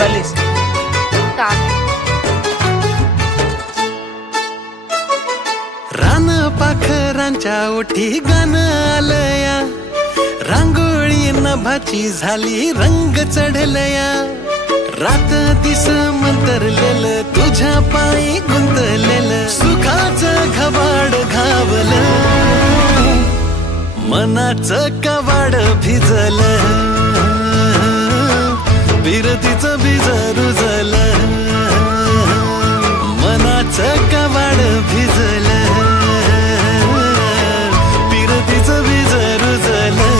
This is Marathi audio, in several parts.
चाललीस? काम. रान पाखरांच्या ओठी गाणं आलया, रांगोळी नभाची झाली रंग चढलया. रात दिस मंतरलेलं तुझ्या पायी गुंतलेलं, सुखाचं घबाड घावलं, मनाचं कवाड भिजलं, बिरतीचं बीज रुजलं, मनाचं कवाड भिजलं, बिरतीचं बीज रुजलं.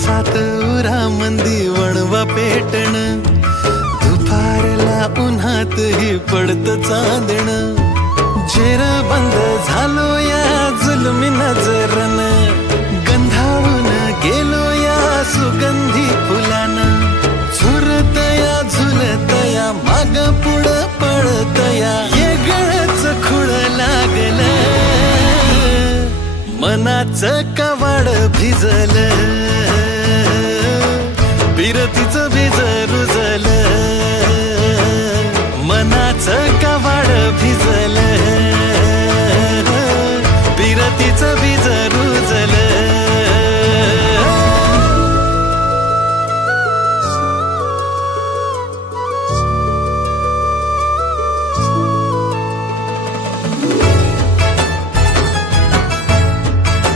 सात उरा मंदी वणवा पेटण, दुपारला उन्हातही पडत चांदण, जेर बंद झालो या जुलमी नजरन, गंधाळून गेलो या सुगंधी फुलानं, झुरतया झुलतया माग पुढ पळतया, येगळच खुळ लागलं, मनाचं कवाड भिजलं, बिरतीचं बीज रुजलं, मनाचं कवाड भिजलं, बिरतीचं बीज रुजलं.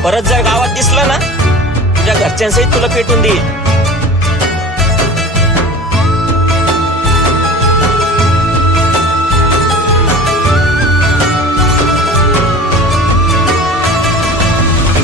परत जर गावात दिसलं ना, तुझ्या घरच्यांसहित तुला पेटून देईल.